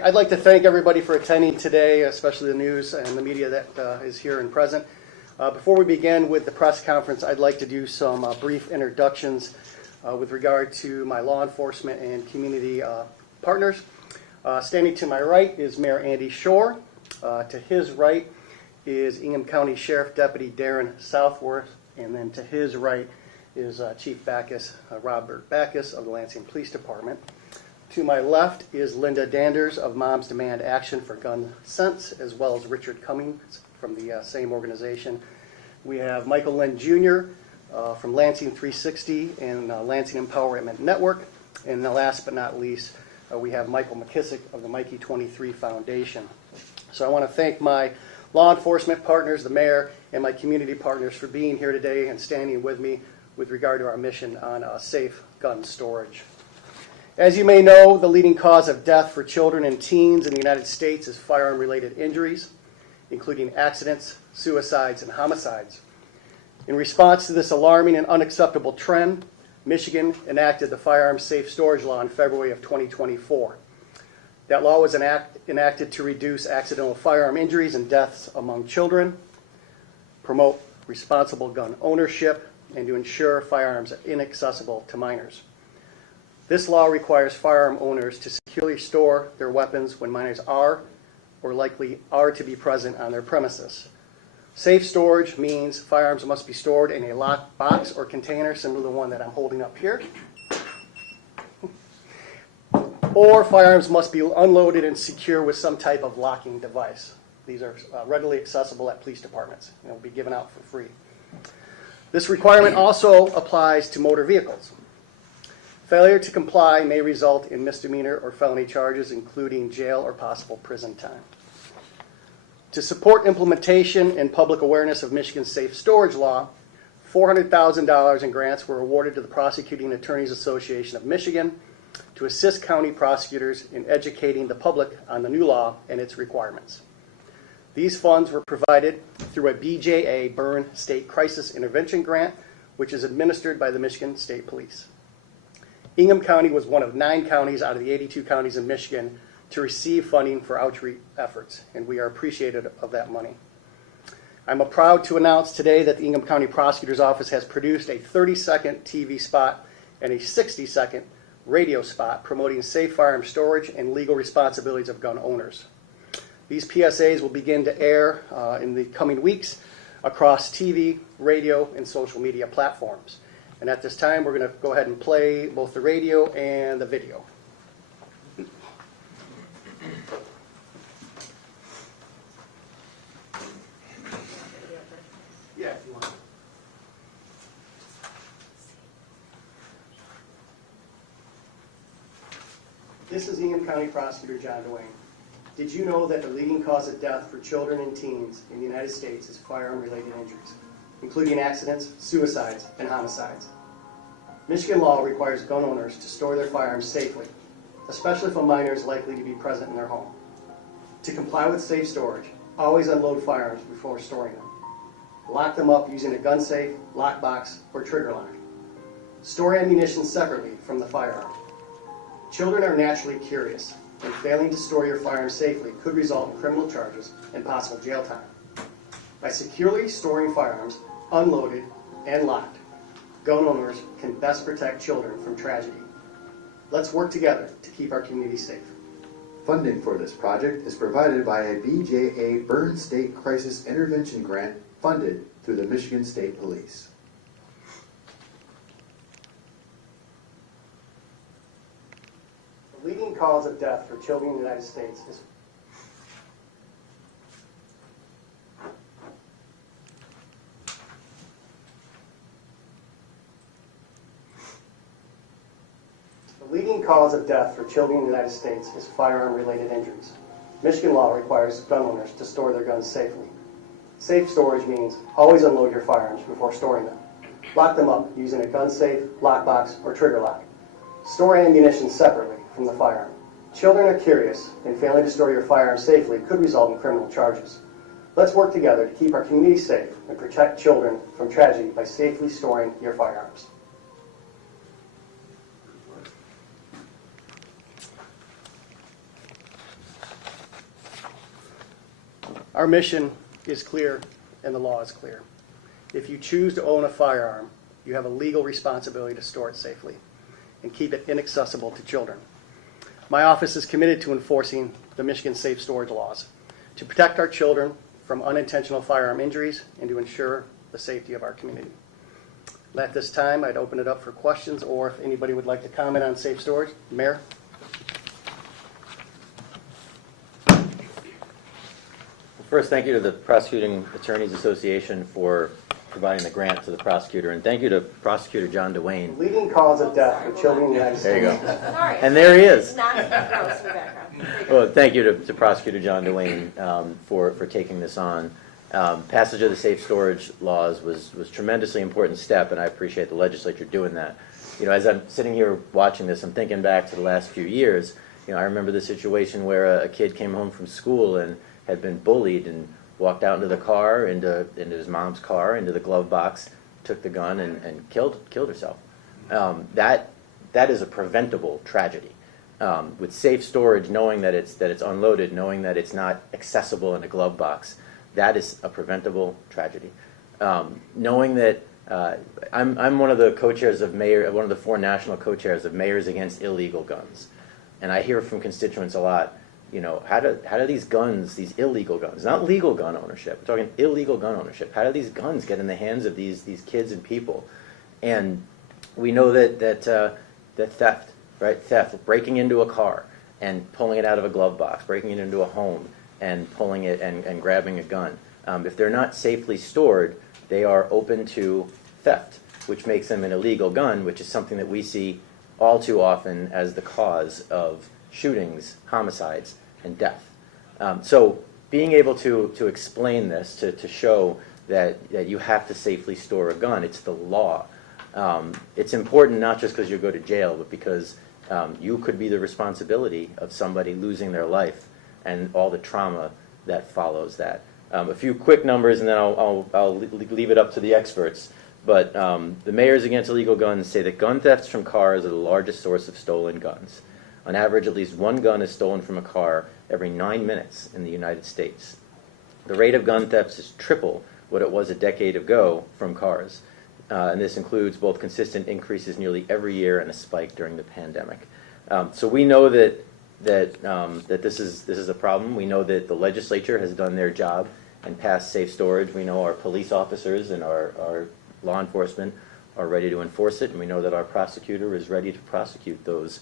I'd like to thank everybody for attending today, especially the news and the media that is here and present. Before we begin with the press conference, I'd like to do some brief introductions with regard to my law enforcement and community partners. Standing to my right is Mayor Andy Shore. To his right is Ingham County Sheriff Deputy Darren Southworth, and then to his right is Chief Backus, Robert Backus of the Lansing Police Department. To my left is Linda Danders of Moms Demand Action for Gun Sense, as well as Richard Cummings from the same organization. We have Michael Lynn Jr. From Lansing 360 and Lansing Empowerment Network. And last but not least, we have Michael McKissick of the Mikey 23 Foundation. So I want to thank my law enforcement partners, the mayor, and my community partners for being here today and standing with me with regard to our mission on safe gun storage. As you may know, the leading cause of death for children and teens in the United States is firearm-related injuries, including accidents, suicides, and homicides. In response to this alarming and unacceptable trend, Michigan enacted the Firearms Safe Storage Law in February of 2024. That law was enacted to reduce accidental firearm injuries and deaths among children, promote responsible gun ownership, and to ensure firearms are inaccessible to minors. This law requires firearm owners to securely store their weapons when minors are or likely are to be present on their premises. Safe storage means firearms must be stored in a locked box or container similar to the one that I'm holding up here. Or firearms must be unloaded and secure with some type of locking device. These are readily accessible at police departments and will be given out for free. This requirement also applies to motor vehicles. Failure to comply may result in misdemeanor or felony charges, including jail or possible prison time. To support implementation and public awareness of Michigan's safe storage law, $400,000 in grants were awarded to the Prosecuting Attorneys Association of Michigan to assist county prosecutors in educating the public on the new law and its requirements. These funds were provided through a BJA Burn State Crisis Intervention Grant, which is administered by the Michigan State Police. Ingham County was one of 9 counties out of the 82 counties in Michigan to receive funding for outreach efforts, and we are appreciative of that money. I'm proud to announce today that the Ingham County Prosecutor's Office has produced a 30-second TV spot and a 60-second radio spot promoting safe firearm storage and legal responsibilities of gun owners. These PSAs will begin to air in the coming weeks across TV, radio, and social media platforms. And at this time, we're going to go ahead and play both the radio and the video. Yeah, if you want. This is Ingham County Prosecutor John Duane. Did you know that the leading cause of death for children and teens in the United States is firearm-related injuries, including accidents, suicides, and homicides? Michigan law requires gun owners to store their firearms safely, especially if a minor is likely to be present in their home. To comply with safe storage, always unload firearms before storing them. Lock them up using a gun safe, lockbox, or trigger lock. Store ammunition separately from the firearm. Children are naturally curious, and failing to store your firearms safely could result in criminal charges and possible jail time. By securely storing firearms, unloaded and locked, gun owners can best protect children from tragedy. Let's work together to keep our community safe. Funding for this project is provided by a BJA Burn State Crisis Intervention Grant funded through the Michigan State Police. The leading cause of death for children in the United States is firearm-related injuries. Michigan law requires gun owners to store their guns safely. Safe storage means always unload your firearms before storing them. Lock them up using a gun safe, lockbox, or trigger lock. Store ammunition separately from the firearm. Children are curious, and failing to store your firearms safely could result in criminal charges. Let's work together to keep our community safe and protect children from tragedy by safely storing your firearms. Our mission is clear and the law is clear. If you choose to own a firearm, you have a legal responsibility to store it safely and keep it inaccessible to children. My office is committed to enforcing the Michigan safe storage laws to protect our children from unintentional firearm injuries and to ensure the safety of our community. At this time, I'd open it up for questions or if anybody would like to comment on safe storage. Mayor? First, thank you to the Prosecuting Attorneys Association for providing the grant to the prosecutor, and thank you to Prosecutor John DeWayne. Leading cause of death for children in the United States. There you go. Sorry. And there he is. Not gross in the background. Well, thank you to Prosecutor John DeWayne for taking this on. Passage of the safe storage laws was tremendously important step, and I appreciate the legislature doing that. You know, as I'm sitting here watching this, I'm thinking back to the last few years. You know, I remember the situation where a kid came home from school and had been bullied and walked out into the car, into his mom's car, into the glove box, took the gun and killed herself. That is a preventable tragedy. With safe storage, knowing that it's unloaded, knowing that it's not accessible in a glove box, that is a preventable tragedy. Knowing that I'm one of the co-chairs of one of the 4 national co-chairs of Mayors Against Illegal Guns, and I hear from constituents a lot. You know, how do these guns, these illegal guns, not legal gun ownership, we're talking illegal gun ownership, how do these guns get in the hands of these kids and people? And we know that theft, right? Theft, breaking into a car and pulling it out of a glove box, breaking it into a home and pulling it and grabbing a gun. If they're not safely stored, they are open to theft, which makes them an illegal gun, which is something that we see all too often as the cause of shootings, homicides, and death. So being able to explain this, to show that you have to safely store a gun, it's the law. It's important not just because you go to jail, but because you could be the responsibility of somebody losing their life and all the trauma that follows that. A few quick numbers, and then I'll leave it up to the experts. But the Mayors Against Illegal Guns say that gun thefts from cars are the largest source of stolen guns. On average, at least one gun is stolen from a car every 9 minutes in the United States. The rate of gun thefts is triple what it was a decade ago from cars. And this includes both consistent increases nearly every year and a spike during the pandemic. So we know that this is a problem. We know that the legislature has done their job and passed safe storage. We know our police officers and our law enforcement are ready to enforce it, and we know that our prosecutor is ready to prosecute those.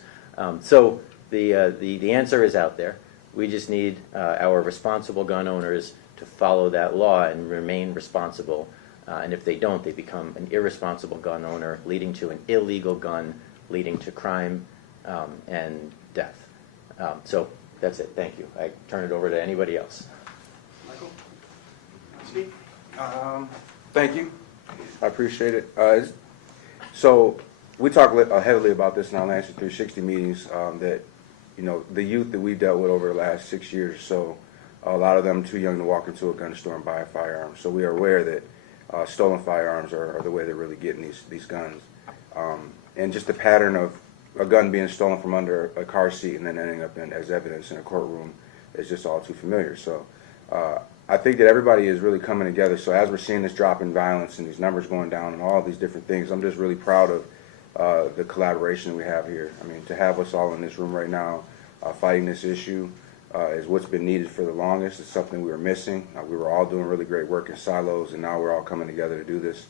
So the answer is out there. We just need our responsible gun owners to follow that law and remain responsible. And if they don't, they become an irresponsible gun owner, leading to an illegal gun, leading to crime and death. So that's it. Thank you. I turn it over to anybody else. Michael? Speak. Thank you. I appreciate it. So we talk heavily about this in our Lansing 360 meetings, that, you know, the youth that we've dealt with over the last 6 years or so, a lot of them too young to walk into a gun store and buy a firearm. So we are aware that stolen firearms are the way they're really getting these guns. And just the pattern of a gun being stolen from under a car seat and then ending up as evidence in a courtroom is just all too familiar. So I think that everybody is really coming together. So as we're seeing this drop in violence and these numbers going down and all these different things, I'm just really proud of the collaboration we have here. I mean, to have us all in this room right now fighting this issue is what's been needed for the longest. It's something we were missing. We were all doing really great work in silos, and now we're all coming together to do this.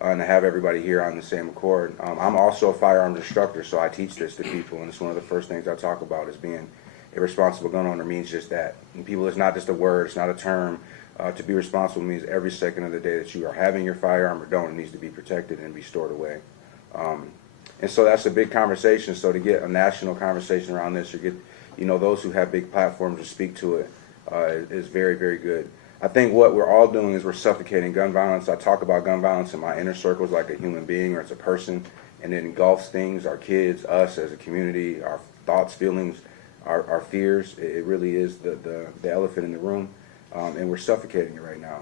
And to have everybody here on the same accord. I'm also a firearms instructor, so I teach this to people, and it's one of the first things I talk about is being a responsible gun owner means just that. And people, it's not just a word, it's not a term. To be responsible means every second of the day that you are having your firearm or don't, it needs to be protected and be stored away. And so that's a big conversation. So to get a national conversation around this, or get, you know, those who have big platforms to speak to it is very, very good. I think what we're all doing is we're suffocating gun violence. I talk about gun violence in my inner circles like a human being or as a person, and it engulfs things, our kids, us as a community, our thoughts, feelings, our fears. It really is the elephant in the room, and we're suffocating it right now.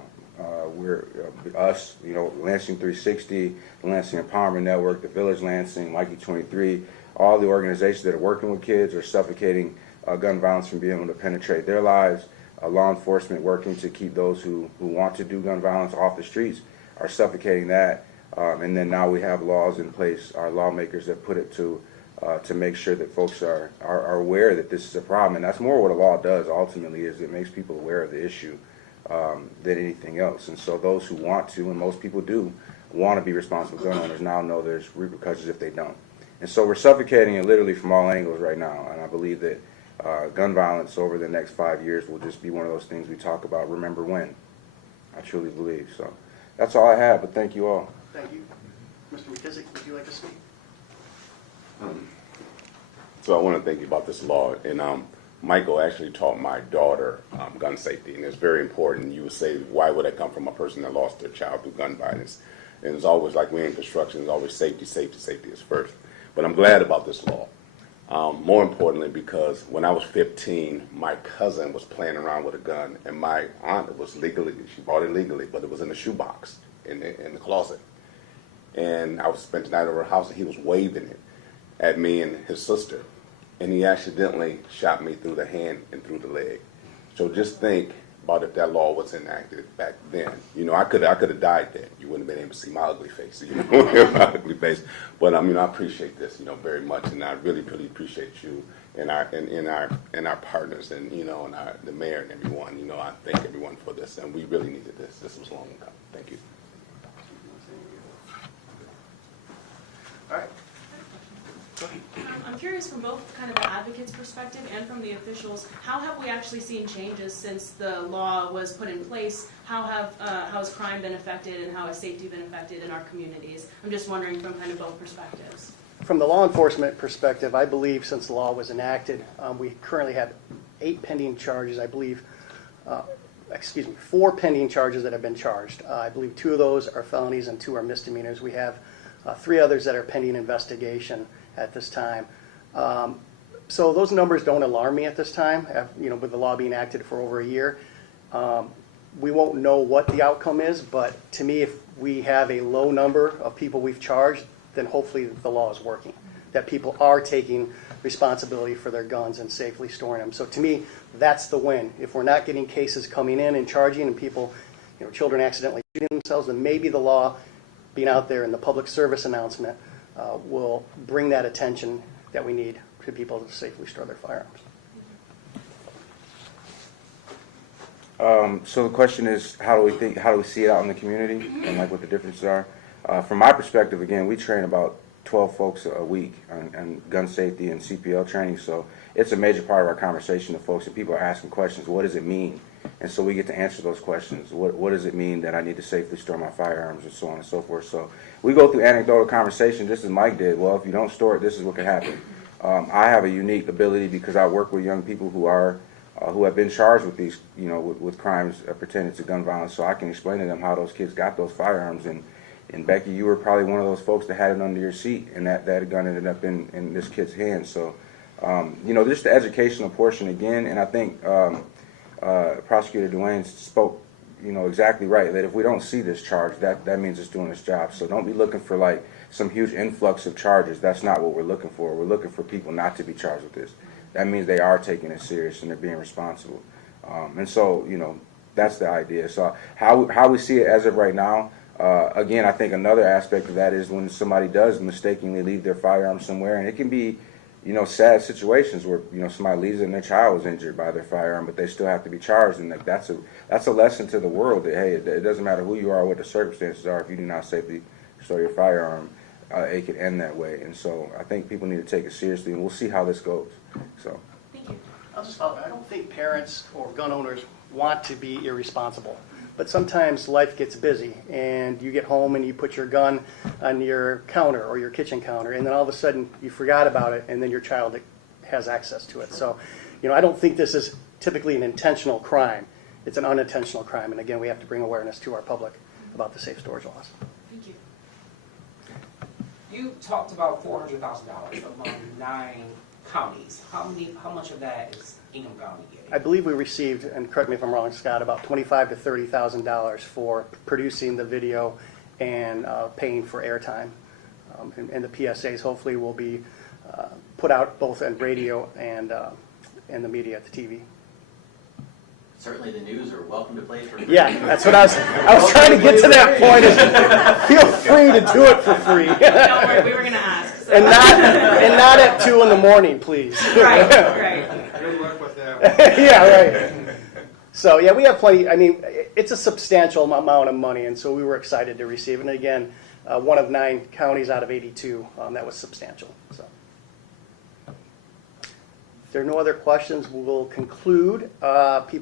Us, you know, Lansing 360, the Lansing Empowerment Network, the Village Lansing, Mikey 23, all the organizations that are working with kids are suffocating gun violence from being able to penetrate their lives. law enforcement working to keep those who want to do gun violence off the streets are suffocating that. And then now we have laws in place, our lawmakers have put it to make sure that folks are aware that this is a problem. And that's more what a law does ultimately, is it makes people aware of the issue than anything else. And so those who want to, and most people do, want to be responsible gun owners now know there's repercussions if they don't. And so we're suffocating it literally from all angles right now. And I believe that gun violence over the next 5 years will just be one of those things we talk about, remember when. I truly believe. So that's all I have, but thank you all. Thank you. Mr. McKissick, would you like to speak? So I want to thank you about this law. And Michael actually taught my daughter gun safety, and it's very important. You would say, why would that come from a person that lost their child through gun violence? And it's always like we're in construction, it's always safety, safety, safety is first. But I'm glad about this law. More importantly, because when I was 15, my cousin was playing around with a gun, and my aunt was legally, she bought it legally, but it was in the shoebox in the closet. And I was spent the night over her house, and he was waving it at me and his sister. And he accidentally shot me through the hand and through the leg. So just think about if that law was enacted back then. You know, I could have died then. You wouldn't have been able to see my ugly face, you know, my ugly face. But I mean, I appreciate this, you know, very much, and I really, really appreciate you and our partners, and you know, and the mayor and everyone. You know, I thank everyone for this, and we really needed this. This was long coming. Thank you. All right. I'm curious from both kind of the advocate's perspective and from the officials, how have we actually seen changes since the law was put in place? How has crime been affected, and how has safety been affected in our communities? I'm just wondering from kind of both perspectives. From the law enforcement perspective, I believe since the law was enacted, we currently have 8 pending charges. I believe, 4 pending charges that have been charged. I believe 2 of those are felonies and 2 are misdemeanors. We have 3 others that are pending investigation at this time. So those numbers don't alarm me at this time, you know, with the law being enacted for over a year. We won't know what the outcome is, but to me, if we have a low number of people we've charged, then hopefully the law is working, that people are taking responsibility for their guns and safely storing them. So to me, that's the win. If we're not getting cases coming in and charging and people, you know, children accidentally shooting themselves, then maybe the law being out there in the public service announcement will bring that attention that we need to people to safely store their firearms. So the question is, how do we see it out in the community, and like what the differences are? From my perspective, again, we train about 12 folks a week on gun safety and CPL training, so it's a major part of our conversation to folks, and people are asking questions, what does it mean? And so we get to answer those questions. What does it mean that I need to safely store my firearms, and so on and so forth. So we go through anecdotal conversation just as Mike did. Well, if you don't store it, this is what can happen. I have a unique ability because I work with young people who have been charged with these, you know, with crimes pertaining to gun violence, so I can explain to them how those kids got those firearms. And Becky, you were probably one of those folks that had it under your seat, and that gun ended up in this kid's hands. So, you know, just the educational portion again, and I think Prosecutor Duane spoke, you know, exactly right, that if we don't see this charge, that means it's doing its job. So don't be looking for like some huge influx of charges. That's not what we're looking for. We're looking for people not to be charged with this. That means they are taking it serious and they're being responsible. And so, you know, that's the idea. So how we see it as of right now, again, I think another aspect of that is when somebody does mistakenly leave their firearm somewhere, and it can be, you know, sad situations where, you know, somebody leaves and their child was injured by their firearm, but they still have to be charged, and that's a lesson to the world that, hey, it doesn't matter who you are or what the circumstances are, if you do not safely store your firearm, it could end that way. And so I think people need to take it seriously, and we'll see how this goes. So. Thank you. I'll just follow. I don't think parents or gun owners want to be irresponsible, but sometimes life gets busy and you get home and you put your gun on your counter or your kitchen counter, and then all of a sudden you forgot about it, and then your child has access to it. So, you know, I don't think this is typically an intentional crime. It's an unintentional crime, and again, we have to bring awareness to our public about the safe storage laws. Thank you. You talked about $400,000 among 9 counties. How much of that is Ingham County getting? I believe we received, and correct me if I'm wrong, Scott, about $25,000 to $30,000 for producing the video and paying for airtime. And the PSAs hopefully will be put out both on radio and the media, at the TV. certainly the news are welcome to play for free. Yeah, that's what I was trying to get to that point. Is feel free to do it for free. Don't worry, we were gonna ask. So. And not at 2 a.m, please. Right, right. Good luck with that. Yeah, right. So yeah, we have plenty. I mean, it's a substantial amount of money, and so we were excited to receive it. And again, one of 9 counties out of 82, that was substantial. So, if there are no other questions, we will conclude. People